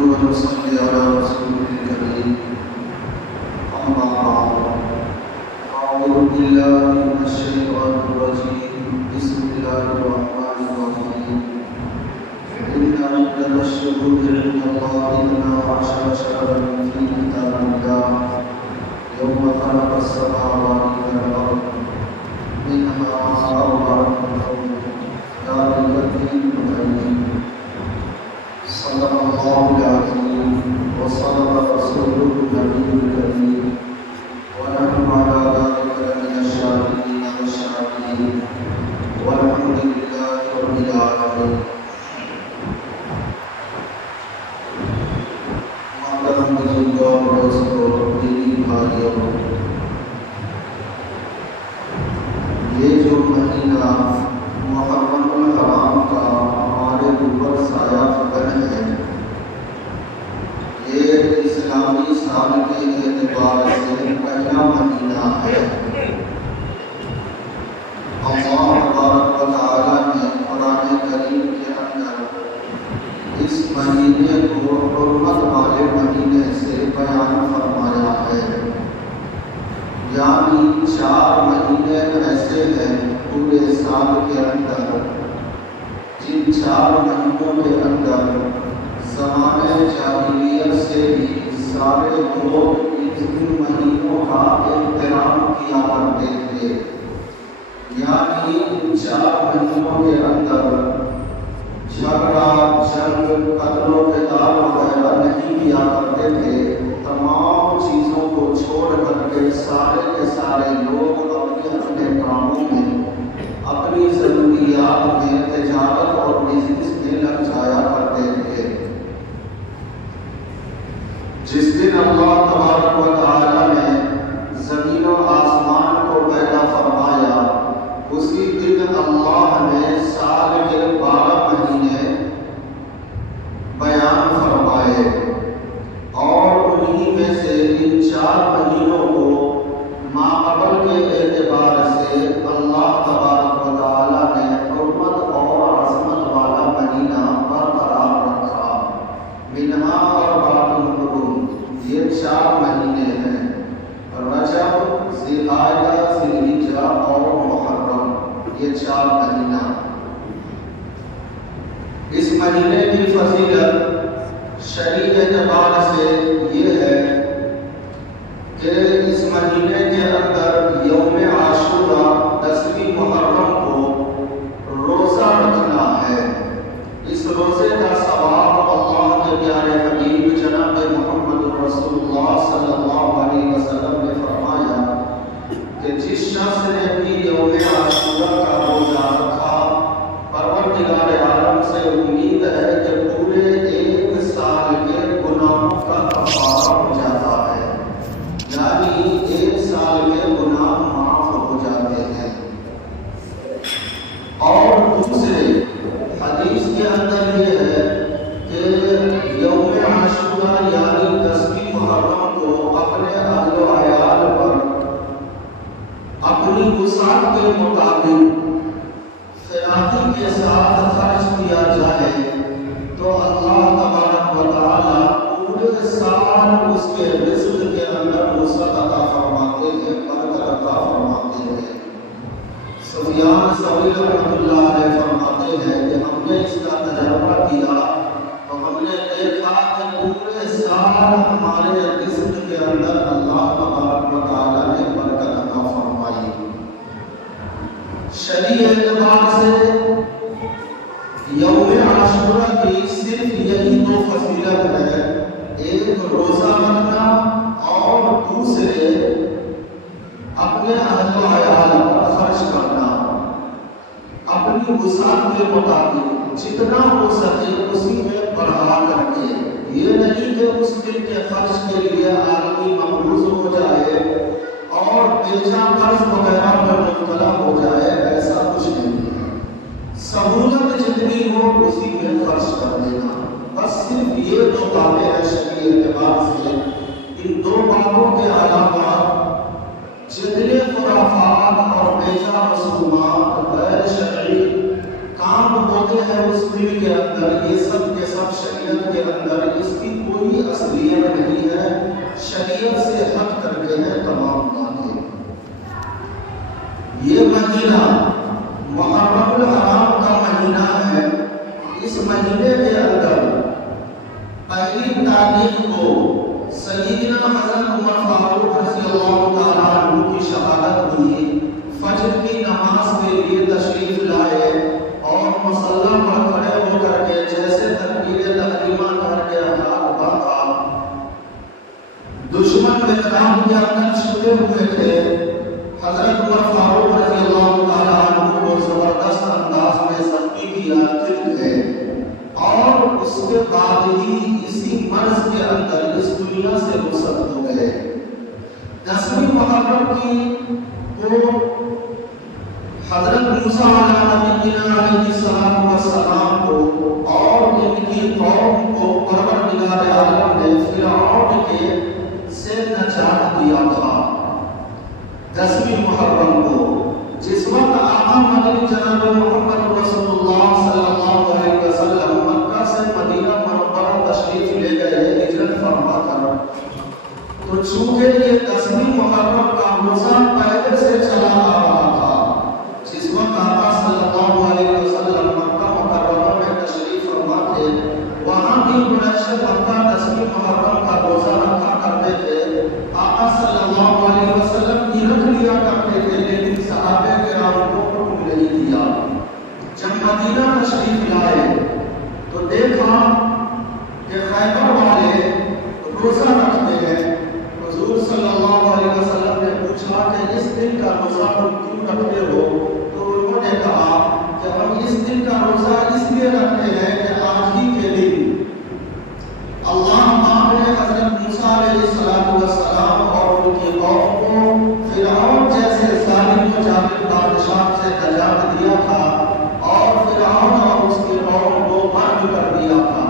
ونصلي على رسوله الكريم أما بعد أعوذ بالله من الشيطان الرجيم بسم الله الرحمن الرحيم إن عدة الشهور عند الله 12 شهرا في كتاب الله يوم خلق السماوات والأرض منها أربعة حرم ذلك الدين القيم صدق الله العظيم وصدق رسوله النبي الكريم ونحن على ذلك من الشاهدين والشاكرين والحمد لله رب العالمين. محترم بزرگان دوستوں دینی بھائیوں، یہ جو مہینہ محرم الحرام کا ہمارے اوپر سایہ فکن ہے، یہ اسلامی سال کے اعتبار سے پہلا مہینہ ہے۔ اللہ تبارک و تعالیٰ نے قرآن کریم کے اندر اس مہینے کو حرمت والے مہینے سے بیان فرمایا ہے، یعنی 4 مہینے ایسے ہیں پورے سال کے اندر جن 4 مہینوں کے اندر زمانے جاہلیت سے بھی سارے لوگ ان مہینوں کا احترام کیا کرتے تھے، یعنی ان 4 مہینوں کے اندر جھگڑا، جنگ، قتل و قتال وغیرہ نہیں کیا کرتے تھے۔ تمام چیزوں کو چھوڑ کر کے سارے لوگ اپنے اپنے کاموں میں، اپنی ضروریات میں، تجارت اور بزنس میں لگ جایا کرتے تھے۔ جس دن اللہ تبارک و تعالیٰ نے زمین و آسمان کو پیدا فرمایا، اسی دن اللہ نے سال کے 12 مہینے بیان فرمائے، اور انہی میں سے ان 4 مہینوں کو ماقبل کے اعتبار سے اللہ تبارک و تعالیٰ نے حرمت اور عظمت والا مہینہ برقرار رکھا۔ منہا اربعۃ حرم، یہ 4 مہینے ہیں، رجب، ذی القعدہ، ذی الحجہ اور محرم، یہ 4 مہینہ۔ اس مہینے کی فضیلت شرعی اعتبار سے یہ ہے کہ اس مہینے کے اندر یوم عاشورہ 10ویں محرم کو روزہ رکھنا ہے۔ اس روزے کا ثواب اللہ کے پیارے حبیب جناب محمد رسول اللہ صلی اللہ علیہ وسلم نے فرمایا کہ جس شخص نے بھی یوم عاشورہ کا روزہ رکھا، پروردگار عالم سے امید ہے کہ پورے 1 سال کے گناہوں کا کفارہ ہو جاتا ہے، یعنی 1 سال کے گناہ معاف ہو جاتے ہیں۔ اور دوسرے حدیث کے اندر یہ ہے کہ یوم عاشورہ یعنی 10ویں محرم کو اپنے اہل و عیال پر اپنی وسعت کے مطابق فراخی کے ساتھ خرچ کیا جائے تو اللہ تبارک و تعالیٰ پورے سال اس کے رزق کے اندر وسعت عطا فرماتے ہیں، برکت عطا فرماتے ہیں۔ سفیان ثوری رحمۃ اللہ علیہ فرماتے ہیں کہ ہم نے اس کا تجربہ کیا تو ہم نے دیکھا کہ پورے سال ہمارے رزق کے اندر اللہ تبارک و تعالیٰ نے برکت عطا فرمائی۔ شرعی اعتبار سے یوم عاشورہ کی صرف یہی 2 فضیلت ہے، ایک روزہ رکھنا اور دوسرے اپنے اہل و عیال پر خرچ کرنا، اپنی وسعت کے مطابق جتنا ہو سکے اسی میں بڑھا کر کے۔ یہ نہیں کہ اس دن کے خرچ کے لیے آدمی مقروض ہو جائے اور بیجا قرض وغیرہ میں مبتلا ہو جائے، ایسا کچھ نہیں ہے۔ سہولت جتنی ہو اسی میں خرچ کر دینا، بس صرف یہ 2 باتیں ہیں شرعی اعتبار سے۔ ان 2 باتوں کے علاوہ جتنے خرافات اور بیجا رسومات غیر شرعی کام ہوتے ہیں اس دن کے اندر، یہ سب کے سب شریعت کے اندر اس کی کوئی اصلیت نہیں ہے، شریعت سے ہٹ کر کے ہے تمام باتیں۔ یہ مہینہ محرم الحرام کا مہینہ ہے، اس مہینے کے اندر پہلی تاریخ کو سیدنا حضرت عمر فاروق رضی اللہ تعالیٰ عنہ کی شہادت ہوئی، فجر کی نماز کے لیے تشریف لائے اور مصلی پر کھڑے ہو کر کے جیسے تکبیر تحریمہ کر کے ہاتھ باندھا، دشمن محراب کے اندر چھپے ہوئے تھے، حضرت عمر فاروق رضی اللہ تعالیٰ عنہ کو زبردست انداز میں زخمی کیا، گر گئے، اور اس کے بعد ہی اسی مرض کے اندر اس دنیا سے رخصت ہو گئے۔ 10ویں محرم کی کو حضرت موسیٰ علیہ السلام کو اور ان کی قوم کو پروردگار عالم نے فرعون کے سے نجات دیا تھا۔ 10ویں محرم کو جس وقت آقا مدنی جناب محمد رسول اللہ صلی اللہ علیہ وسلم مکہ سے مدینہ منورہ تشریف لے گئے ہجرت فرما کر، تو چونکہ یہ 10ویں محرم کا روزہ پہلے سے چلا آ رہا تھا، جس وقت آقا صلی اللہ علیہ وسلم مکہ مکرمہ میں تشریف فرما تھے، وہاں بھی قریش مکہ 10ویں محرم کا روزہ رکھا کرتے تھے۔ آقا صلی اللہ علیہ وسلم بھی رکھ لیا کرتے تھے، لیکن صحابہ کرام کو حکم نہیں دیا۔ جب مدینہ تشریف لائے تو دیکھا کہ خیبر والے روزہ رکھتے ہیں۔ حضور صلی اللہ علیہ وسلم نے پوچھا کہ اس دن کا روزہ تم کیوں رکھتے ہو؟ تو انہوں نے کہا کہ ہم اس دن کا روزہ اس لیے رکھتے ہیں کہ آج ہی کے دن اللہ پاک نے حضرت موسیٰ علیہ السلام اور ان کی قوم کو فرعون جیسے ظالم و جابر بادشاہ سے نجات دیا تھا، اور فرعون اور اس کی قوم کو مرد کر دیا تھا۔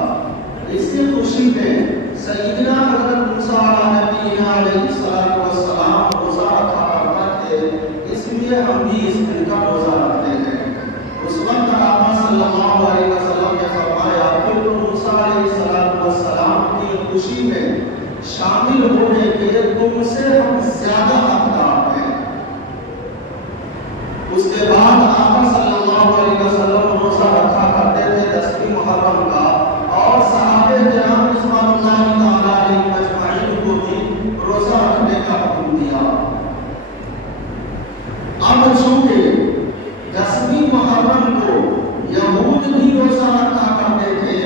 اس کی خوشی میں سیدنا حضرت موسیٰ علیہ السلام روزہ رکھا کرتے تھے، اس لیے ہم بھی اس دن کا روزہ رکھتے ہیں۔ اس وقت آقا صلی اللہ علیہ وسلم نے فرمایا کہ تم موسیٰ علیہ السلام کی خوشی میں شامل ہونے کے تم سے ہم زیادہ حقدار ہیں۔ اس کے بعد آقا صلی اللہ علیہ وسلم روزہ رکھا کرتے تھے 10ویں محرم کا، اور صحابہ کرام رضوان اللہ تعالیٰ علیہم اجمعین کو بھی روزہ رکھنے کا حکم دیا۔ اب چونکہ 10ویں محرم کو یہود بھی روزہ رکھا کرتے تھے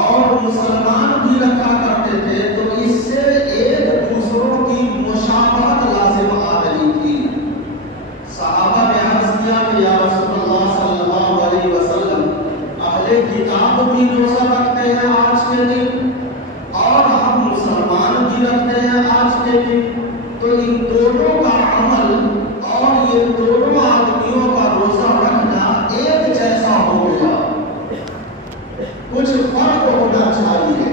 اور مسلمان بھی رکھا کرتے تھے، تو اس سے ایک دوسروں کی مشابہت لازم آ رہی تھی۔ صحابہ نے عرض کیا کہ یا رسول اللہ صلی اللہ علیہ وسلم، اہل کتاب بھی روزہ رکھتے ہیں آج کے دن اور ہم مسلمان بھی رکھتے ہیں آج کے دن، تو ان دونوں کا عمل اور یہ دونوں آدمیوں کا روزہ رکھنا ایک جیسا ہو گیا، کچھ فرق ہونا چاہیے۔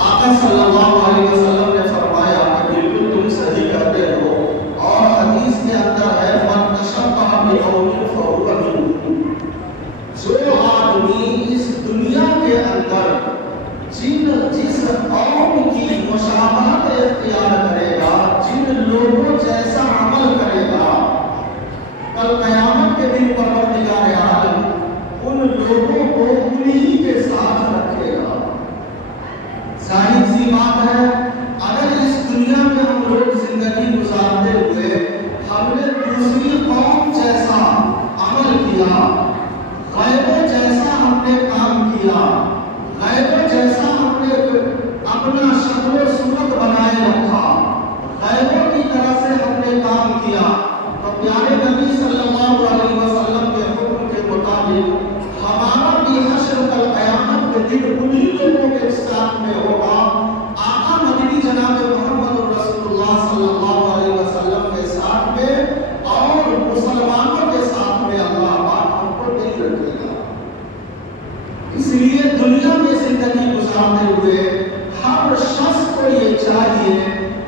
آقا صلی اللہ علیہ وسلم نے فرمایا کہ بالکل تم صحیح کہتے ہو، اور حدیث کے اندر ہے من تشبہ بقوم فہو منہم، جو آدمی اس دنیا کے اندر جس قوم کی مشابہت اختیار کرے گا، جن لوگوں جیسا عمل کرے گا، کل قیامت کے دن پروردگار عالم ان لوگوں کو انہی کے ساتھ رکھے گا۔ ظاہر سی بات ہے، اگر اس دنیا میں ہم لوگ زندگی گزارتے ہوئے ہم نے دوسری قوم جیسا عمل کیا، غیروں جیسا ہم نے کام کیا، غیروں جیسا ہم نے اپنا شکل و صورت بنائے رکھا، غیروں کی طرح سے ہم نے کام کیا، تو پیارے نبی صلی اللہ علیہ وسلم کے حکم کے مطابق ہمارا بھی حشر کل قیامت کے دن انہی لوگوں کے ساتھ میں ہوگا۔ آقا مدنی جناب محمد رسول اللہ صلی اللہ علیہ وسلم کے ساتھ میں اور مسلمانوں کے ساتھ میں اللہ پاک ہم کو نہیں رکھے گا۔ اس لیے دنیا میں زندگی گزارتے ہوئے ہر شخص کو یہ چاہیے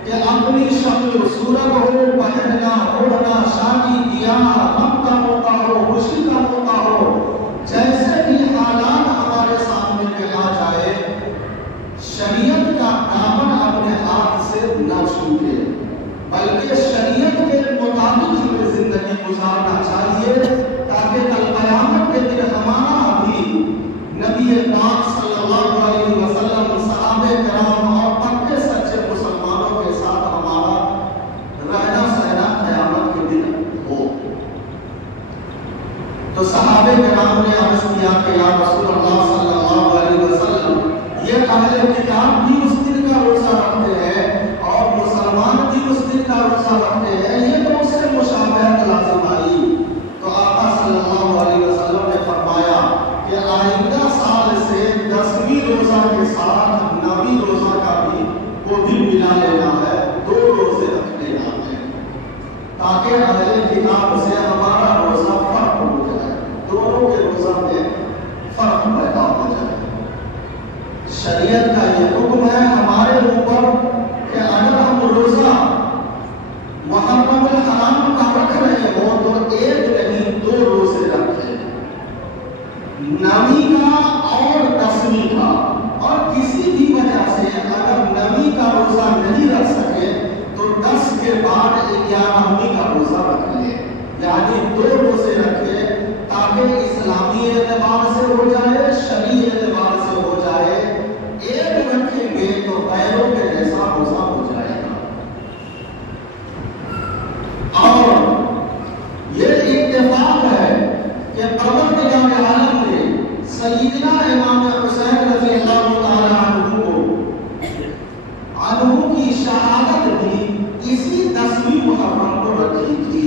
کہ اپنی شکل و صورت ہو، پہننا اوڑھنا، شادی بیاہ، غم کا موقع ہو، خوشی کا موقع ہو، جیسے بھی حالات ہمارے سامنے میں شریعت کا یہ حکم ہے ہمارے اوپر کہ اگر ہم روزہ محرم الحرام کا رکھ رہے ہو تو ایک نہیں 2 روزے رکھیں، 9ویں کا اور 10ویں کا، اور کسی بھی وجہ سے اگر 9ویں کا روزہ نہیں رکھ سکے تو 10 کے بعد 11ویں کا روزہ رکھ لے، یعنی 2 روزے رکھے تاکہ اسلامی اعتبار سے ہو جائے، شرعی اعتبار سے ہو جائے۔ ایک رکھیں گے تو غیروں کے جیسا روزہ ہو جائے گا۔ اور یہ اتفاق ہے کہ پروردگار عالم نے سیدنا امام حسین رضی اللہ تعالی عنہ کی شہادت بھی اسی 10ویں محرم کو رکھی تھی،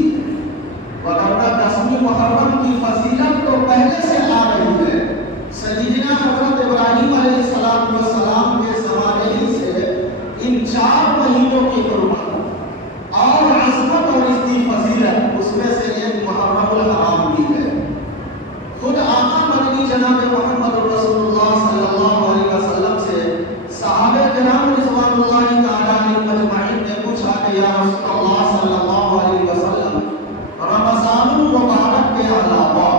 ورنہ 10ویں محرم کی فضیلت تو پہلے سے آ رہی ہے۔ سیدنا حضرت ابراہیم علیہ السلام کے زمانے ہی سے ان 4 مہینوں کی حرمت اور عظمت اور اس کی فضیلت، اس میں سے ایک محرم الحرام بھی ہے۔ خود آقا مدنی جناب محمد رسول اللہ صلی اللہ علیہ وسلم سے صحابہ کرام رضوان اللہ تعالی علیہم اجمعین نے پوچھا کہ یا رسول اللہ صلی اللہ علیہ وسلم، رمضان المبارک کے علاوہ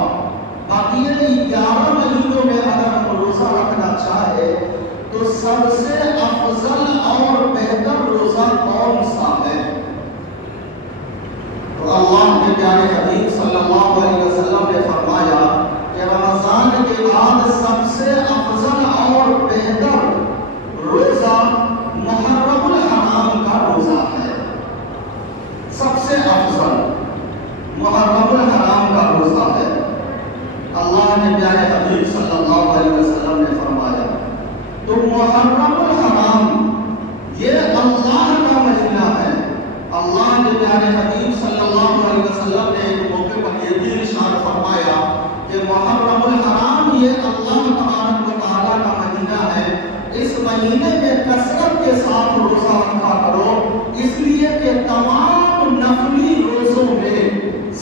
باقی 11 مہینوں میں اگر ہم روزہ رکھنا چاہے تو سب سے افضل اور بہتر روزہ کون سا ہے؟ تو اللہ کے پیارے حبیب صلی اللہ علیہ وسلم نے فرمایا کہ رمضان کے بعد سب سے افضل اور بہتر روزہ محرم الحرام کا روزہ ہے۔ سب سے افضل محرم الحرام کا روزہ ہے۔ اللہ نے پیارے حبیب صلی اللہ علیہ وسلم نے فرمایا تو محرم الحرام یہ اللہ کا مہینہ ہے۔ اللہ نے پیارے حبیب صلی اللہ علیہ وسلم نے ایک موقع پر یہ بھی ارشاد فرمایا کہ محرم الحرام یہ اللہ تبارک و تعالیٰ کا مہینہ ہے، اس مہینے میں کثرت کے ساتھ روزہ رکھا کرو، اس لیے کہ تمام نفلی روزوں میں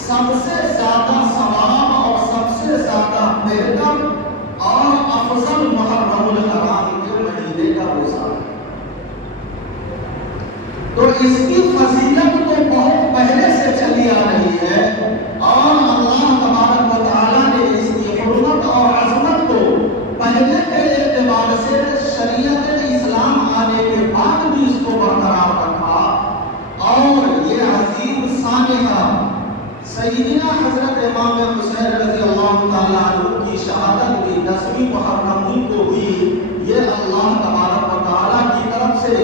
سب سے زیادہ ثواب اور سب سے زیادہ بہتر اور افضل محرم الحرام کے مہینے کا روزہ ہے۔ تو اس کی فضیلت تو بہت پہلے سے چلی آ رہی ہے، اور اللہ تبارک و تعالیٰ نے اس کی حرمت اور عظمت کو پہلے کے اعتبار سے شریعت اسلام آنے کے بعد بھی اس کو برقرار رکھا، اور یہ عظیم سانحہ سیدنا حضرت امام حسین رضی اللہ تعالیٰ عنہ کی شہادت بھی 10ویں محرم کو ہوئی، یہ اللہ تبارک و تعالیٰ کی طرف سے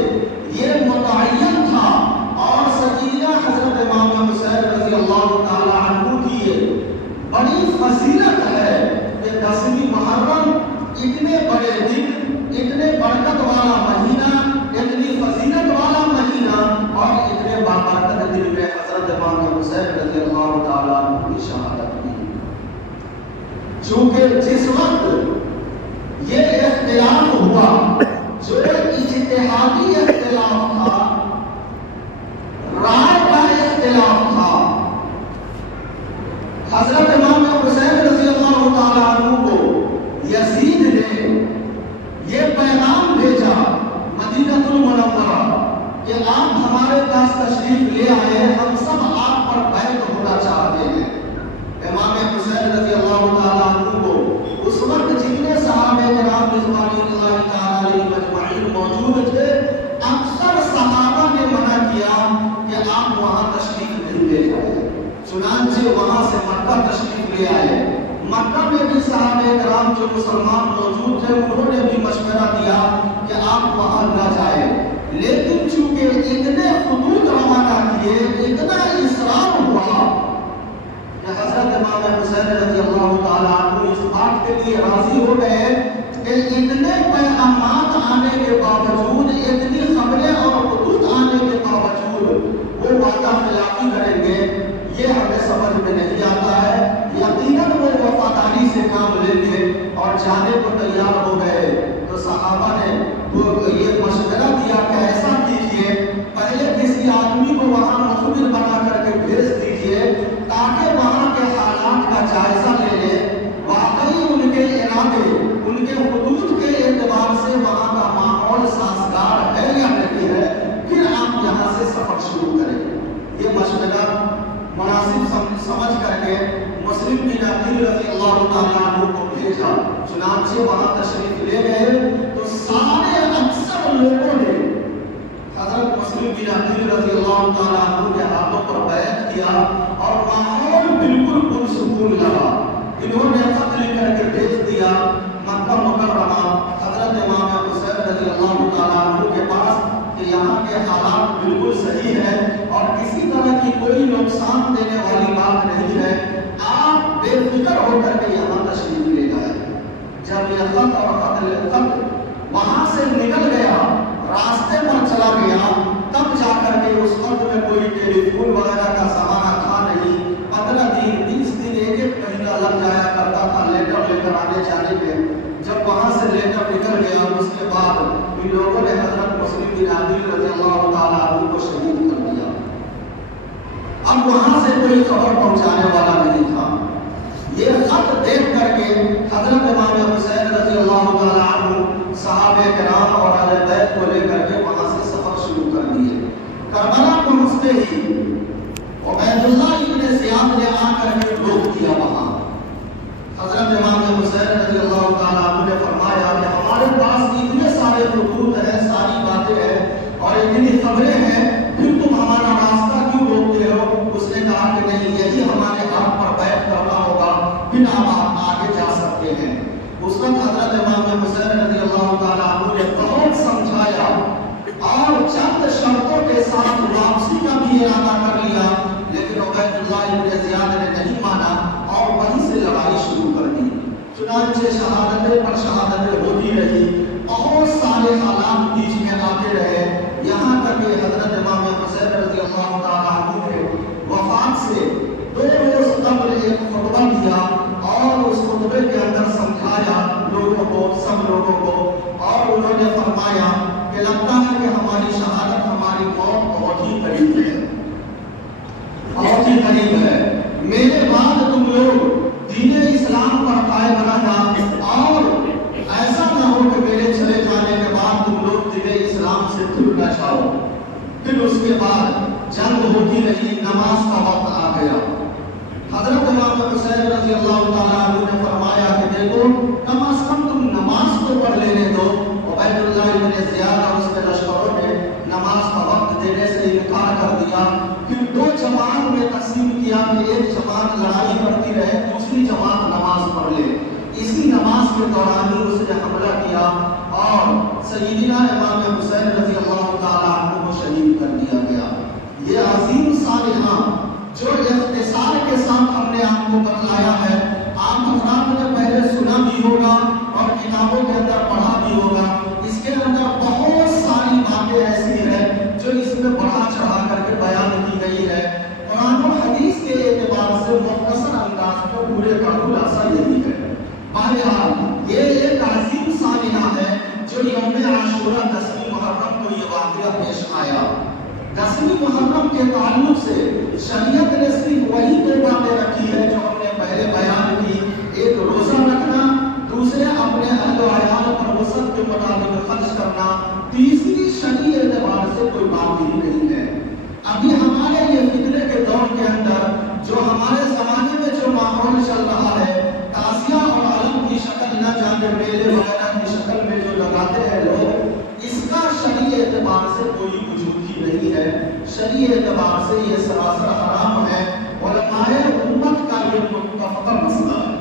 یہ متعین تھا، اور سیدنا حضرت امام حسین رضی اللہ تعالیٰ عنہ کی یہ بڑی فضیلت ہے کہ 10ویں محرم اتنے بڑے دن، اتنے برکت والا مہینہ، اتنی فضیلت والا مہینہ، اور اتنے بابرکت دن میں حضرت امام حسین رضی اللہ تعالیٰ عنہ کی شہادت ہوئی۔ چونکہ جس وقت یہ اختلاف ہوا، جو اجتہادی اختلاف تھا، رائے کا اختلاف تھا، حضرت امام حسین رضی اللہ تعالیٰ عنہ کو یزید نے یہ پیغام بھیجا مدینہ المنورہ کہ آپ ہمارے پاس تشریف لے آئے، ہم سب آپ پر بیعت ہونا چاہتے ہیں۔ امام حسین رضی اللہ تعالیٰ عنہ کو اس وقت جتنے صحابہ کرام رضوان اللہ تعالیٰ علیہم اجمعین موجود تھے، اکثر صحابہ نے منع کیا کہ آپ وہاں تشریف نہیں لے جائیں، چنانچہ وہاں سے مکہ تشریف لے آئے۔ مکہ میں بھی صحابہ کرام جو مسلمان موجود تھے انہوں نے بھی مشورہ دیا کہ آپ وہاں نہ جائیں، لیکن چونکہ اتنے خطوط روانہ کیے، اتنا اصرار ہوا کہ حضرت امام حسین رضی اللہ تعالیٰ عنہ اس بات کے لیے راضی ہو گئے کہ اتنے پیغامات آنے کے باوجود، اتنی خبریں اور خطوط آنے کے باوجود وہ وعدہ خلافی کریں گے، یہ ہمیں سمجھ میں نہیں آتا ہے۔ یقیناً وہ وفاداری سے کام لیں گے اور جانے کو تیار ہو گئے۔ تو صحابہ نے یہ مشورہ دیا کہ ایسا کیجئے، پہلے کسی آدمی کو وہاں مخبر بنا کر کے بھیج دیجئے تاکہ وہاں کے حالات کا جائزہ لے لیں، واقعی ان کے ارادے، ان کے خطوط کے اعتبار سے وہاں کا تعالیٰ عنہ کو بھیجا، چنانچہ وہاں تشریف لے گئے تو سارے اکثر لوگوں نے حضرت مسلم بن عقیل رضی اللہ تعالیٰ عنہ کے ہاتھوں پر بیعت کیا اور ماحول بالکل پرسکون لگا۔ انہوں نے خط لکھ کر کے بھیج دیا مکہ مکرمہ حضرت امام حسین رضی اللہ تعالیٰ عنہ کے پاس کہ یہاں کے حالات بالکل صحیح ہے اور کسی طرح کی کوئی نقصان دینے والی بات نہیں ہے، آپ بے فکر ہو کر کے یہاں تشریف لے جائیں۔ جب یہ خط اور خط وہاں سے نکل گیا، راستے پر چلا گیا، تب جا کر کے اس وقت میں کوئی ٹیلی فون وغیرہ کا زمانہ تھا نہیں، 15 دن 20 دن ایک مہینہ لگ جایا کرتا تھا لیٹر لے کر آنے جانے میں۔ جب وہاں سے لیٹر نکل گیا اس کے بعد ان لوگوں نے حضرت مسلم بن عقیل رضی اللہ تعالیٰ عنہ کو شہید کر دیا۔ اب وہاں سے کوئی خبر پہنچانے والا نہیں تھا۔ یہ خط دیکھ کر کے حضرت امام حسین رضی اللہ تعالیٰ عنہ صحابہ کرام اور اہل بیت کو لے کر کے وہاں سے سفر شروع کر دیے۔ کربلا پہنچتے ہی عبید اللہ ابن زیاد نے آ کر کے روک دیا وہاں۔ حضرت امام حسین رضی اللہ تعالیٰ عنہ نے فرمایا کہ ہمارے پاس اتنے سارے خطوط ہیں، ساری باتیں ہیں اور اتنی خبریں ہیں، پھر تم ہمارا راستہ کیوں روکتے ہو؟ اس نے کہا کہ نہیں، یہی ہمارے ہاتھ پر بیعت کرنا ہوگا، پھر آپ آگے جا سکتے ہیں۔ اس وقت حضرت امام حسین رضی اللہ تعالیٰ عنہ نے بہت سمجھایا اور چند شرطوں کے ساتھ واپسی کا بھی ارادہ کر لیا، لیکن عبید اللہ ابن زیاد نے نہیں مانا اور وہیں سے لڑائی شروع کر دی۔ چنانچہ شہادتیں پر شہادتیں ہوتی رہی، بہت سارے حالات بیچ میں آتے رہے، یہاں تک کہ حضرت امام حسین رضی اللہ تعالیٰ عنہ نے وفات سے 2 روز قبل ایک خطبہ دیا اور اس خطبے کے اندر سمجھایا لوگوں کو، سب لوگوں کو، اور انہوں نے فرمایا کہ لگتا ہے کہ ہماری شہادت، ہماری موت بہت ہی قریب ہے، بہت ہی قریب ہے۔ میرے بعد تم لوگ دین اسلام پر قائم رہنا اور ایسا نہ ہو کہ میرے چلے جانے کے بعد تم لوگ دین اسلام سے دور نہ جاؤ۔ پھر اس کے بعد جنگ ہوتی رہی، نماز کا وقت آ گیا۔ حضرت امام حسین رضی اللہ تعالیٰ عنہ نے فرمایا کہ دیکھو کم از کم تم نماز کو پڑھ لینے دو۔ عبید اللہ ابن زیاد اور اس کے لشکروں نے نماز کا وقت دینے سے انکار کر دیا۔ پھر 2 جماعت میں تقسیم کیا کہ ایک جماعت لڑائی کرتی رہے، دوسری جماعت نماز پڑھ لے۔ اسی نماز کے دوران ہی اس نے حملہ کیا اور سیدنا امام حسین رضی اللہ تعالیٰ عنہ کو شہید کر دیا گیا۔ یہ عظیم صالحہ جو اختصار کے ساتھ ہم نے آپ کو بتلایا ہے، آپ حضرات نے پہلے سنا بھی ہوگا اور کتابوں کے اندر پڑھا بھی ہوگا۔ اس کے اندر بہت ساری باتیں ایسی ہیں جو اس میں بڑھا چڑھا کر کے بیان کی گئی ہے۔ قرآن و حدیث کے اعتبار سے مختصر انداز میں پورے کا خلاصہ یہی ہے۔ بہرحال یہ ایک عظیم صالحہ ہے جو یوم عاشورہ 10ویں محرم کو یہ واقعہ پیش آیا۔ 10ویں محرم کے تعلق سے شریعت نے صرف وہی 2 باتیں رکھی ہے جو ہم نے پہلے بیان کی، ایک روزہ رکھنا، دوسرے اپنے اہل و عیال پر وسعت کے مطابق خرچ کرنا، تیسری شرعی اعتبار سے کوئی بات ہی نہیں ہے۔ ابھی ہمارے یہ فتنے کے دور کے اندر جو ہمارے زمانے میں جو ماحول چل رہا ہے، تعزیہ اور علم کی شکل نہ جانے میلے وغیرہ کی شکل میں جو لگاتے ہیں لوگ، اس کا شرعی اعتبار سے کوئی وجود ہی نہیں ہے۔ شرعی اعتبار سے یہ سراسر حرام ہے، علماء امت کا یہ متفقہ مسئلہ ہے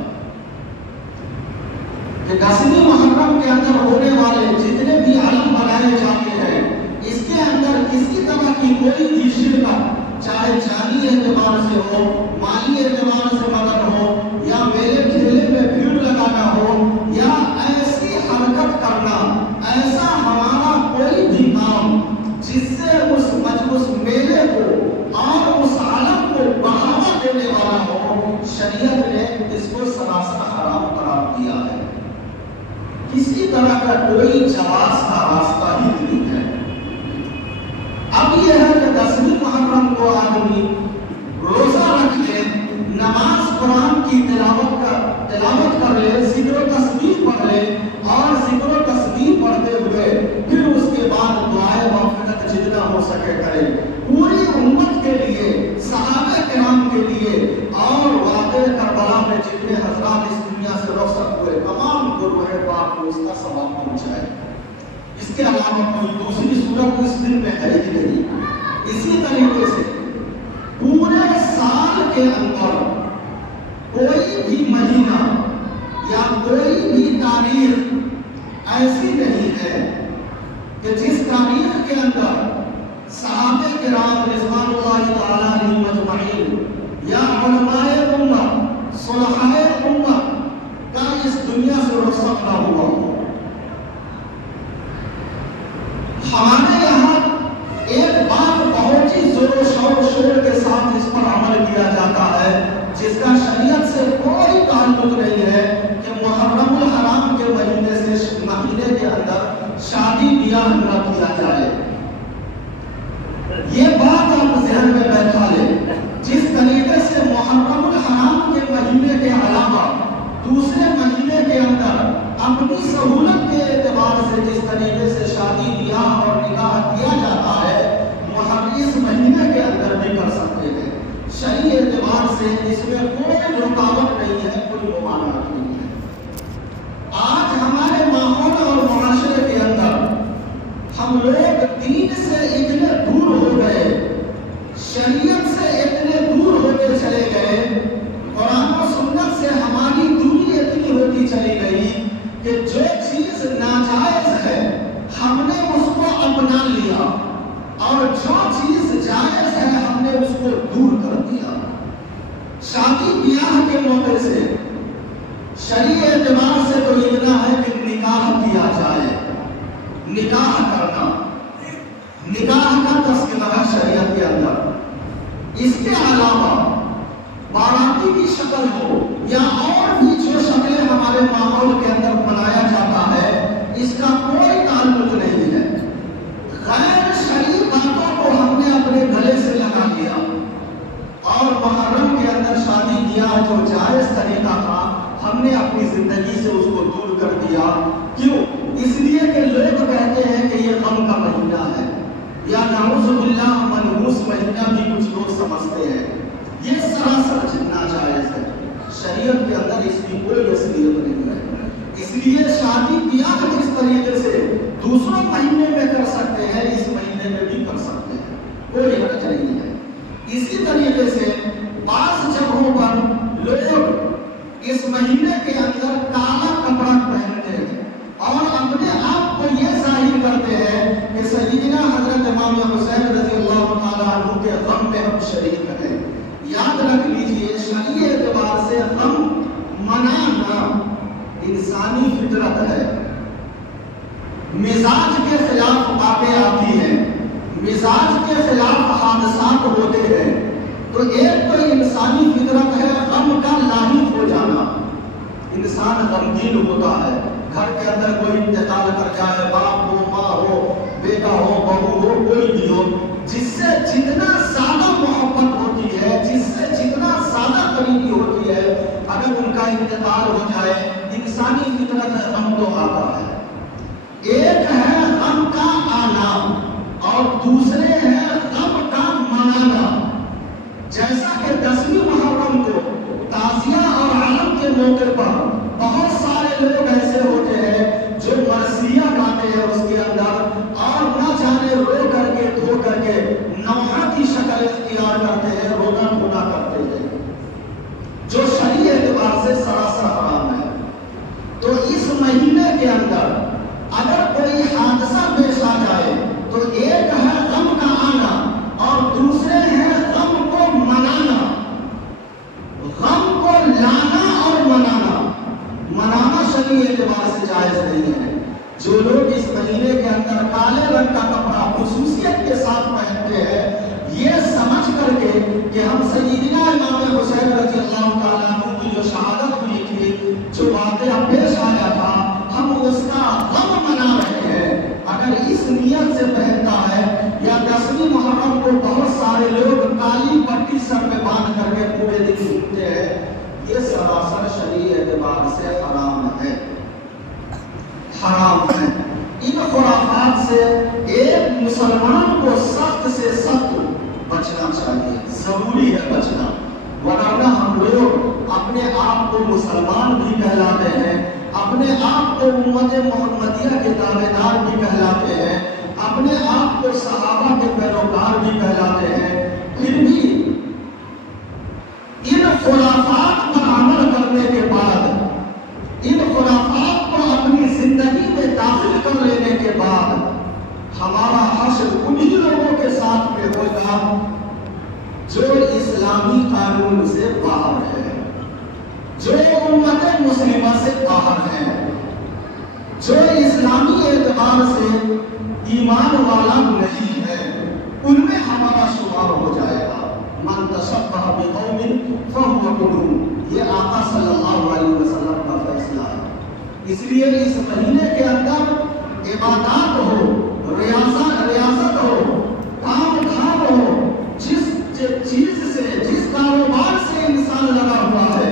کہ 10ویں محرم کے اندر ہونے والے جتنے بھی علم بنائے جاتے ہیں، اس کے اندر کسی طرح کی کوئی بھی شرکت، چاہے جانی اعتبار سے ہو، مالی اعتبار سے مدد ہو، یا میلے ٹھیلے میں بھیڑ لگانا ہو، یا ایسی حرکت کرنا، ایسا ہمارا کوئی بھی کام جس سے اس میلے کو اور اس عالم کو بڑھاوا دینے والا ہو، شریعت نے اس کو سراسر حرام قرار دیا ہے۔ کسی طرح کا کوئی جواز کا راستہ ہی نہیں ہے۔ اب یہ ہے کہ 10ویں محرم کو آدمی روزہ رکھ لے، نماز قرآن کی تلاوت کر لے، ذکر و تسبیح پڑھ لے، اور ذکر و تسبیح پڑھتے ہوئے پھر اس کے بعد دعائے مغفرت جتنا ہو سکے کرے، پوری امت کے لیے، صحابہ کرام کے لیے، اور واقعہ کربلا میں جتنے حضرات اس دنیا کا ثواب پہنچائے۔ اس کے علاوہ کوئی دوسری صورت اس دن میں ہے ہی نہیں۔ اسی طریقے سے پورے سال کے اندر کوئی بھی مہینہ یا کوئی بھی تاریخ ایسی نہیں ہے کہ جس تاریخ کے اندر صحابہ کرام رضوان اللہ تعالیٰ علیہم مجمعین یا علماء امت صلحاء امت کا اس دنیا سے رخصت نہ ہوا ہو۔ ہمارے یہاں ایک بات بہت ہی زور و شور کے ساتھ اس پر عمل کیا جاتا ہے جس کا شریعت سے کوئی تعلق نہیں ہے کہ محرم الحرام کے مہینے کے اندر شادی بیاہ نہ کیا جائے۔ یہ بات آپ ذہن میں بیٹھا لیں، جس طریقے سے محرم الحرام کے مہینے کے علاوہ دوسرے مہینے کے اندر اپنی سہولت کے اعتبار سے جس طریقے سے شادی بیاہ اور نکاح کیا جاتا ہے اس مہینے کے اندر بھی کر سکتے ہیں۔ شرعی اعتبار سے اس میں کوئی رکاوٹ نہیں ہے، کوئی ممانعت نہیں ہے۔ آج ہمارے ماحول اور معاشرے کے اندر ہم لوگ دین سے اتنے دور ہو گئے، شریعت سے اتنے دور ہوتے چلے گئے، قرآن و سنت سے ہماری دوری اتنی ہوتی چلی گئی کہ جو چیز ناجائز ہے ہم نے اس کو اپنا لیا اور جو چیز جائز ہے ہم نے اس کو دور کر دیا۔ شادی بیاہ کے موقع سے شرعی اعتبار سے تو اتنا ہے کہ نکاح کیا جائے، نکاح کرنا، نکاح کا تذکرہ ہے شریعت کے اندر۔ اس کے علاوہ باراتی کی شکل ہو یا اور بھی جو شکلیں ہمارے ماحول کے اندر بنایا جاتا ہے اس کا کوئی تعلق نہیں ہے۔ غیر شرعی باتوں کو ہم نے اپنے گلے سے لگا لیا اور محرم کے اندر شادی بیاہ جو جائز طریقہ تھا ہم نے اپنی زندگی سے اس کو دور کر دیا۔ کیوں؟ اس لیے کہ لوگ کہتے ہیں کہ یہ غم کا مہینہ ہے یا نعوذ باللہ منحوس مہینہ بھی کچھ لوگ سمجھتے ہیں۔ یہ سراسر ناجائز ہے، شریعت کے اندر اس کی کوئی اصلیت نہیں ہے۔ اس لیے شادی بیاہ جس طریقے سے دوسروں مہینے میں کر سکتے ہیں اس مہینے میں بھی کر سکتے ہیں، کوئی حرج نہیں ہے۔ اسی طریقے سے بعض جگہوں پر لوگ اس مہینے کے اندر کالا کپڑا پہنتے ہیں اور اپنے آپ کو یہ ظاہر کرتے ہیں کہ سیدنا حضرت امام حسین رضی اللہ تعالیٰ عنہ کے غم میں ہم شریک ہیں۔ یاد رکھ لیجئے شرعی اعتبار سے غم منانا انسانی فطرت ہے۔ مزاج کے خلاف باتیں آتی ہیں، مزاج کے خلاف حادثات ہوتے ہیں، تو ایک تو انسانی فطرت ہے غم کا لاحق ہو جانا۔ انسان غمگین ہوتا ہے، گھر کے اندر کوئی انتقال کر جائے، باپ ہو، ماں ہو، بیٹا ہو، بہو ہو، کوئی بھی ہو، جس سے جتنا زیادہ محبت ہوتی ہے، جس سے جتنا زیادہ قریبی ہوتی ہے، اگر ان کا انتقال ہو جائے انسانی فطرت ہے غم تو آتا ہے۔ ایک ہے غم کا آنا اور دوسرے ہے غم کا منانا۔ جیسا کہ 10ویں محرم کو تعزیہ اور علم کے موقع پر بہت سارے لوگ ایسے ہوتے ہیں جو مرثیہ گاتے ہیں اس کے اندر اور نہ جانے رو کر کے دھو کر کے نوحہ کی شکل اختیار کرتے ہیں، رونا دھونا کرتے ہیں، جو شرعی اعتبار سے سراسر حرام ہے۔ تو اس مہینے کے اندر اگر کوئی حادثہ پیش آ جائے تو ایک ہے غم کا آنا اور دوسرے ہے غم کو منانا۔ غم کو لانا اور منانا شرعی اعتبار سے جائز نہیں ہے۔ جو لوگ اس مہینے کے اندر کالے رنگ کا کپڑا خصوصیت کے ساتھ پہنتے ہیں یہ سمجھ کر کے کہ ہم سیدنا امام حسین رضی اللہ تعالیٰ عنہ کی جو شہادت ہوئی تھی، جو واقعہ پیش آیا تھا، ہم اس کا غم منا رہے ہیں، اگر اس نیت سے پہنتا ہے یا 10ویں محرم کو بہت سارے لوگ کالی پٹی سر میں باندھ کر کے پورے دن گھومتے ہیں، یہ سراسر شرعی اعتبار سے حرام ہے، حرام ہے۔ ان خرافات سے ایک مسلمان کو سخت سے سخت بچنا چاہیے، ضروری ہے بچنا، ورنہ ہم لوگ اپنے آپ کو مسلمان بھی کہلاتے ہیں اپنے آپ کو امت محمدیہ کے تابعدار بھی کہلاتے ہیں، اپنے آپ کو صحابہ کے پیروکار بھی کہلاتے ہیں، پھر بھی ان خرافات پر عمل کرنے کے بعد، ان خرافات کو اپنی زندگی میں داخل کر لینے کے بعد ہمارا حشر انہی لوگوں کے ساتھ میں ہوگا جو اسلامی قانون سے باہر ہے، جو امت مسلمہ سے باہر ہے، جو اسلامی اعتبار سے ایمان والا نہیں ہے، ان میں ہمارا شمار ہو جائے گا۔ من تشبہ بقوم فہو منہم، یہ آقا صلی اللہ علیہ وسلم کا فیصلہ ہے۔ اس لیے اس مہینے کے اندر عبادات ہو، ریاضت ہو، کام دھام ہو، جس چیز سے، جس کاروبار سے انسان لگا ہوا ہے،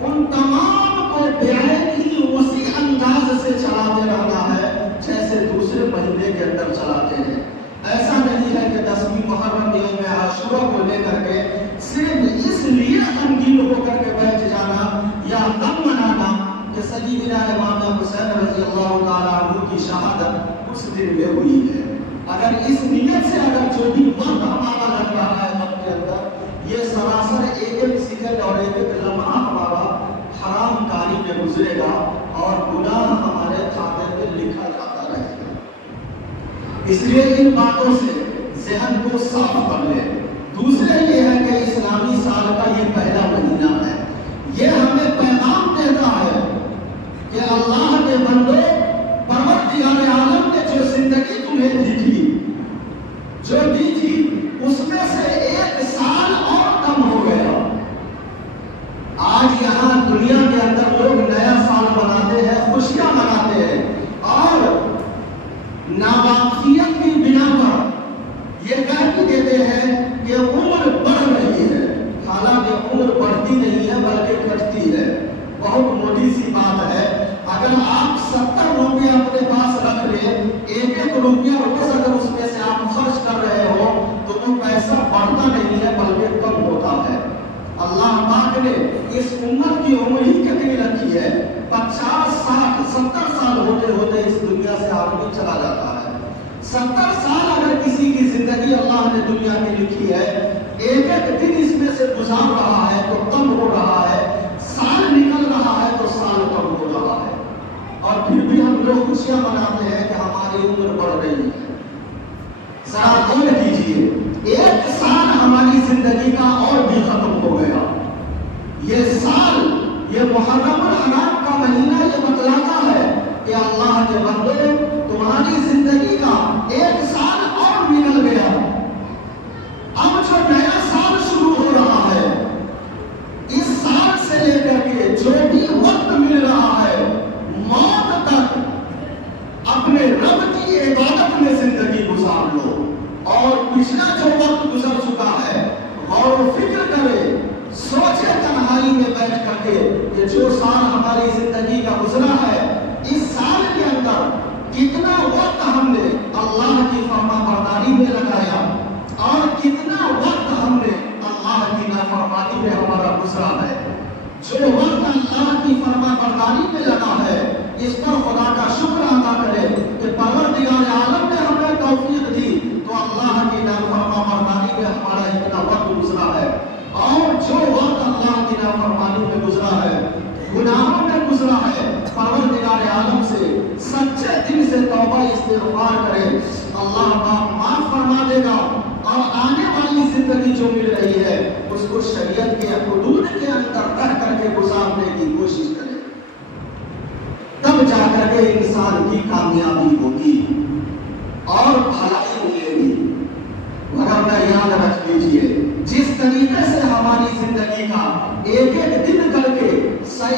ان تمام کو بعین ہی اسی انداز سے چلاتے رہنا ہے جیسے دوسرے مہینے کے اندر چلاتے ہیں۔ ایسا نہیں ہے کہ 10ویں محرم یوم عاشورہ کو لے کر کے صرف اس لیے غمگین ہو کر کے بیٹھ جانا یا غم منانا کہ سیدنا امام حسین رضی اللہ تعالیٰ عنہ کی شہادت اس دن میں ہوئی ہے۔ اگر اس نیت سے اگر جو بھی وقت ہمارا لگ رہا ہے وقت کے اندر، یہ سراسر ایک ایک سیکنڈ اور ایک ایک لمحہ ہمارا حرام کاری میں گزرے گا اور گناہ ہمارے کھاتے میں لکھا جاتا رہے گا۔ اس لیے ان باتوں سے ذہن کو صاف کر لے۔ دوسرے یہ ہے کہ اسلامی سال کا یہ پہلا مہینہ ہے، یہ ہمیں پیغام دیتا ہے کہ اللہ کے بندو، پروردگار عالم نے جو زندگی تمہیں دی تھی، جو دی تھی، اس میں سے ایک سال اور کم ہو گیا۔ آج یہاں دنیا کے اندر لوگ نیا سال مناتے ہیں، خوشیاں مناتے ہیں، اور ناواقفیت کی بنا پر یہ کہہ بھی دیتے ہیں کہ عمر بڑھ رہی ہے، حالانکہ عمر بڑھتی نہیں ہے بلکہ گھٹتی ہے۔ بہت موٹی سی بات ہے، اگر آپ 70 روپیہ اپنے پاس رکھ لیں، ایک ایک روپیہ روز اگر اس میں سے آپ خرچ کر رہے ہو تو وہ پیسہ بڑھتا نہیں ہے بلکہ کم ہوتا ہے۔ اللہ پاک نے اس امت کی عمر ہی کتنی رکھی ہے، 50 60 70 سال ہوتے ہوتے اس دنیا سے آدمی چلا جاتا ہے۔ 70 سال اگر کسی کی زندگی اللہ نے دنیا میں لکھی ہے، ایک ایک دن اس میں سے گزار رہا ہے تو کم ہو رہا ہے، سال نکل رہا ہے تو سال کم ہو رہا ہے، اور پھر بھی ہم لوگ خوشیاں مناتے ہیں کہ ہماری عمر بڑھ رہی ہے۔ ذرا غور کیجیے، ایک سال ہماری زندگی کا اور بھی ختم ہو گیا۔ یہ سال، یہ محرم الحرام کا مہینہ یہ بتلاتا ہے کہ اللہ کے بندو، تمہاری زندگی کا ایک سال اور نکل گیا۔ اب جو نیا سال شروع ہو رہا ہے، اس سال سے لے کر کے جو بھی وقت مل رہا ہے، موت تک اپنے رب کی عبادت میں زندگی گزار لو، اور پچھلا جو وقت گزر چکا ہے غور و فکر کرے، سوچے تنہائی میں بیٹھ کر کے کہ جو سال ہماری زندگی کا گزرا ہے، اس سال کے اندر کتنا وقت ہم نے اللہ کی فرما برداری میں لگایا اور کتنا وقت ہم نے اللہ کی نافرمانی میں ہمارا گزرا ہے۔ جو وقت اللہ کی فرما برداری میں لگا ہے، اس پر خدا کا شکر ادا کرے کہ پروردگار عالم نے ہمیں توفیق دی تو اللہ کی نافرما برداری میں ہمارا اتنا وقت گزرا ہے، اور جو وقت اللہ کی نافرمانی میں گزرا ہے، گناہوں میں گزرا ہے، پروردگار عالم سے سچے دل سے توبہ استغفار کرے، اللہ پاک معاف فرما دے گا، اور آنے والی زندگی جو مل رہی ہے اس کو شریعت کے حدود کے اندر رہ کر کے گزارنے کی کوشش کرے، تب جا کر کے انسان کی کامیابی ہوگی اور بھلائی ملے گی۔ ورنہ یاد رکھ لیجیے، جس طریقے سے ہماری زندگی کا ایک ایک دن کر کے،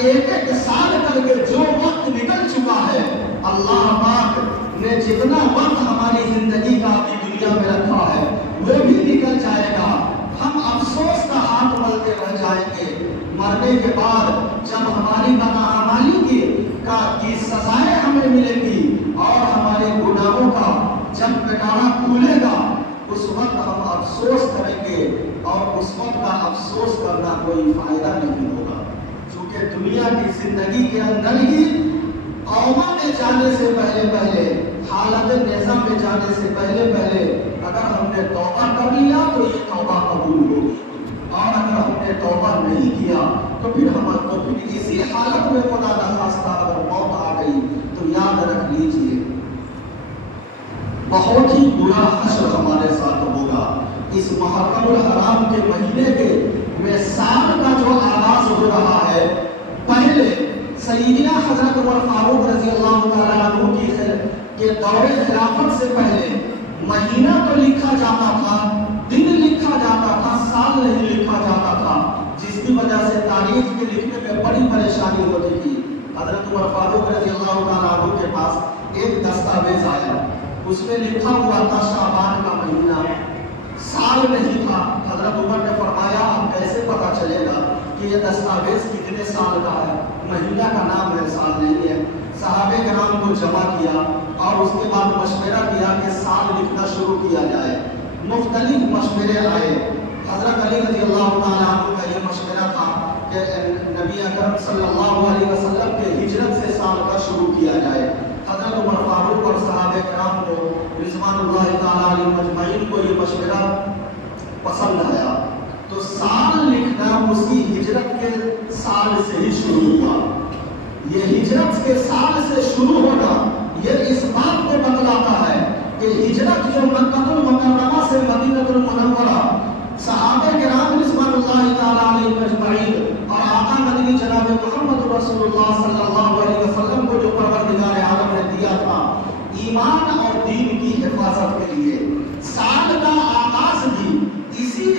ایک ایک سال کر کے جو وقت نکل چکا ہے، اللہ پاک نے جتنا وقت ہماری زندگی کا اپنی دنیا میں رکھا ہے وہ بھی نکل جائے گا۔ ہم افسوس کا ہاتھ ملتے رہ جائیں گے مرنے کے بعد، جب ہماری بدعملی کی سزائیں ہمیں ملیں گی اور ہمارے گناہوں کا جب پٹارا کھولے گا، اس وقت ہم افسوس کریں گے، اور اس وقت کا افسوس کرنا کوئی فائدہ نہیں ہوگا، کیونکہ کہ دنیا کی زندگی کے اندر ہی توبہ میں جانے سے پہلے حالت نیزہ میں جانے سے پہلے اگر ہم نے توبہ کر لیا تو یہ توبہ قبول ہوگی، اور اگر ہم نے توبہ نہیں کیا تو پھر اسی حالت میں خدا نخواستہ اگر موت آ گئی تو یاد رکھ لیجئے بہت ہی برا حشر ہمارے ساتھ ہوگا۔ اس محرم الحرام کے مہینے کے میں سال کا جو آغاز ہو رہا ہے، پہلے سیدنا حضرت عمر فاروق رضی اللہ تعالیٰ عنہ کے دور خلافت سے پہلے مہینہ تو لکھا جاتا تھا، دن لکھا جاتا تھا، سال نہیں لکھا جاتا تھا، جس کی وجہ سے تاریخ کے لکھنے میں بڑی پریشانی ہوتی تھی۔ حضرت عمر فاروق رضی اللہ تعالیٰ عنہ کے پاس ایک دستاویز آیا، اس میں لکھا ہوا تھا شعبان کا مہینہ، سال نہیں تھا۔ حضرت عمر نے فرمایا اب کیسے پتا چلے گا کہ یہ دستاویز کتنے سال کا ہے، مہینہ کا نام ہے، سال نہیں ہے۔ صحابہ کرام کو جمع کیا اور اس کے بعد مشورہ کیا کہ سال لکھنا شروع کیا جائے۔ مختلف مشورے آئے۔ حضرت علی رضی اللہ تعالیٰ عنہ کا یہ مشورہ تھا کہ نبی اکرم صلی اللہ علیہ وسلم کے ہجرت سے سال کا شروع کیا جائے۔ حضرت عمر فاروق اور صحابہ کرام کو رضوان اللہ تعالیٰ علیہ مجمعین کو یہ مشورہ پسند آیا، تو سال لکھنا اسی ہجرت کے سال سے ہی شروع ہوا۔ یہ ہجرت کے سال سے شروع ہونا یہ اس بات کو بتلاتا ہے کہ ہجرت جو مکہ المکرمہ سے مدینہ المنورہ صحابہ کرام رضوان اللہ تعالیٰ علیہ مجمعین اور آقا مدنی جناب محمد رسول اللہ صلی اللہ علیہ وسلم کو جو پروردگار عالم نے دیا تھا ایمان اور دین کی حفاظت کے لیے، سال کا آغاز بھی اسی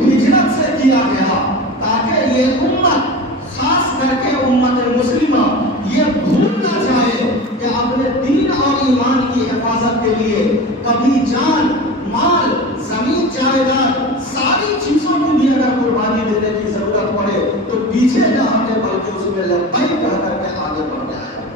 ہجرت سے کیا گیا تاکہ یہ امت، خاص کر کے امت مسلمہ، یہ بھول نہ جائے کہ اپنے دین اور ایمان کی حفاظت کے لیے کبھی جان، مال، زمین، جائیداد، ساری چیزوں کی بھی اگر قربانی دینے کی ضرورت پڑے تو پیچھے نہ ہٹے بلکہ اس میں لبیک کہہ کر کے آگے بڑھ جائے۔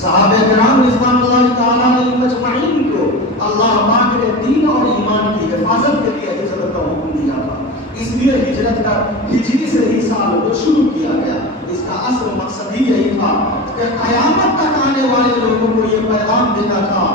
صحابہ کرام رضوان اللہ تعالیٰ علیہ مجمعین کو اللہ پاک نے دین اور ایمان کی حفاظت کے لیے ہجرت کا حکم دیا تھا، اس لیے ہجرت کا ہجری سے ہی سال کو شروع کیا گیا۔ اس کا اصل مقصد ہی یہی تھا کہ قیامت تک آنے والے لوگوں کو یہ پیغام دینا تھا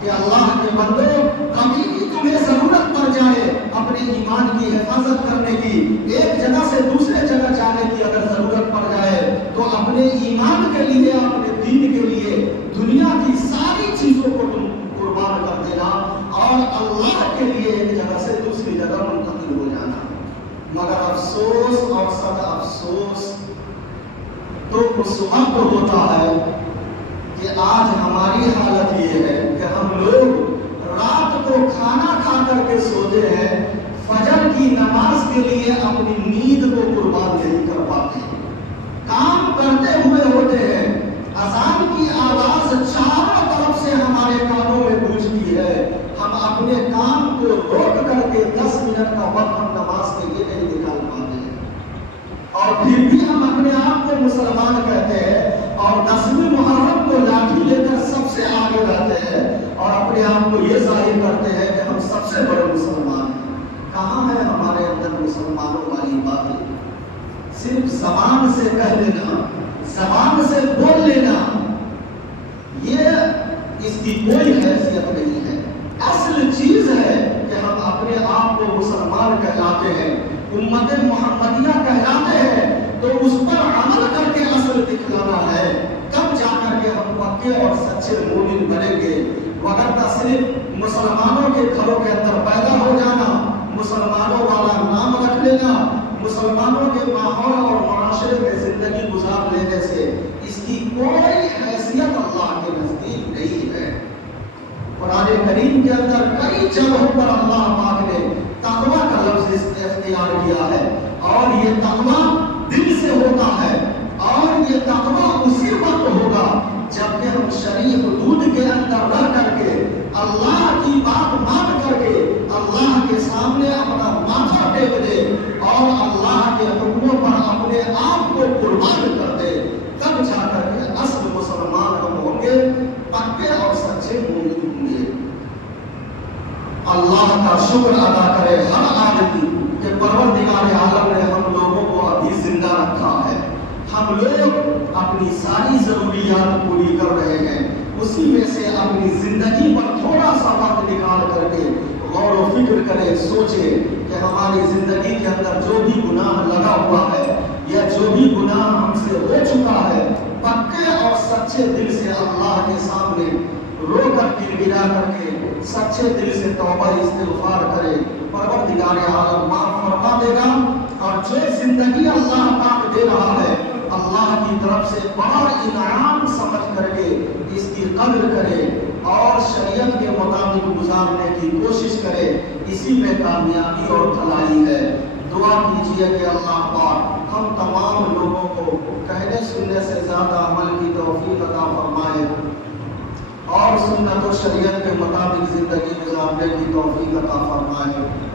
کہ اللہ کے بندو، کبھی بھی تمہیں ضرورت پڑ جائے اپنے ایمان کی حفاظت کرنے کی، ایک جگہ سے دوسرے جگہ جانے کی اگر ضرورت پڑ جائے تو اپنے ایمان کے لیے، اپنے دین کے لیے دنیا کی ساری چیزوں کو تم قربان کر دینا اور اللہ کے لیے ایک جگہ سے دوسری جگہ منتقل ہو جانا۔ مگر افسوس اور صد افسوس تو اس وقت ہوتا ہے کہ آج ہماری حالت یہ ہے کہ ہم لوگ رات کو کھانا کھا کر کے سوتے ہیں، فجر کی نماز کے لیے اپنی نیند کو قربان نہیں کر پاتے، کام کرتے ہوئے ہوتے ہیں، اذان کی آواز چاروں طرف سے ہمارے کانوں میں گونجتی ہے، ہم اپنے کام کو روک کر کے 10 منٹ کا وقت ہم نماز کے لیے نہیں نکال پاتے ہیں، اور پھر بھی ہم اپنے آپ کو مسلمان کہتے ہیں اور 10ویں محرم کو لاٹھی لے کر سب سے آگے رہتے ہیں اور اپنے آپ کو یہ ظاہر کرتے ہیں کہ ہم سب سے بڑے مسلمان ہیں۔ کہاں ہے ہمارے اندر مسلمانوں والی باتیں؟ صرف زبان سے کہہ لینا، زبان سے بول لینا، یہ اس کی کوئی حیثیت نہیں ہے۔ اصل چیز ہے کہ ہم اپنے آپ کو مسلمان کہلاتے ہیں، امت محمدیہ کہلاتے ہیں، تو اس پر عمل کر کے اصل دکھلانا ہے، تب جا کر کے ہم پکے اور سچے مومن بنیں گے۔ وگرنہ صرف مسلمانوں کے گھروں کے اندر پیدا ہو جانا، مسلمانوں والا نام رکھ لینا، مسلمانوں کے ماحول اور معاشرے میں زندگی گزار لینے سے اس کی کوئی حیثیت اللہ کے نزدیک نہیں ہے۔ قرآن کریم کے اندر کئی جگہوں پر اللہ پاک نے تقویٰ کا لفظ اختیار کیا ہے، اور یہ تقویٰ دل سے ہوتا ہے، اور یہ تقویٰ اسی وقت ہوگا جب کہ ہم شرعی حدود کے اندر رہ کر کے اللہ کی بات مان کر کے اللہ کے سامنے اپنا ماتھا ٹیک دے اور اللہ کے حکموں پر اپنے آپ کو قربان کر دے، تب جا کر کے اصل مسلمان ہم ہوں گے، پکے اور سچے مومن ہوں گے۔ اللہ کا شکر ادا کرے ہر آدمی کہ پروردگار عالم نے ہم لوگوں کو ابھی زندہ رکھا ہم لوگ اپنی ساری ضروریات پوری کر رہے ہیں، اسی میں سے اپنی زندگی پر تھوڑا سا وقت نکال کر کے غور و فکر کریں، سوچیں کہ ہماری زندگی کے اندر جو بھی گناہ لگا ہوا ہے یا جو بھی گناہ ہم سے ہو چکا ہے، پکے اور سچے دل سے اللہ کے سامنے رو کر گڑگڑا کر کے سچے دل سے توبہ استغفار کرے، پروردگار عالم معاف فرما دے گا۔ اور جو زندگی اللہ پاک دے رہا ہے، اللہ کی طرف سے بڑا انعام سمجھ کر کے اس کی قدر کرے اور شریعت کے مطابق گزارنے کی کوشش کرے، اسی میں کامیابی اور بھلائی ہے۔ دعا کیجیے کہ اللہ پاک ہم تمام لوگوں کو کہنے سننے سے زیادہ عمل کی توفیق عطا فرمائے اور سنت و شریعت کے مطابق زندگی گزارنے کی توفیق عطا فرمائے۔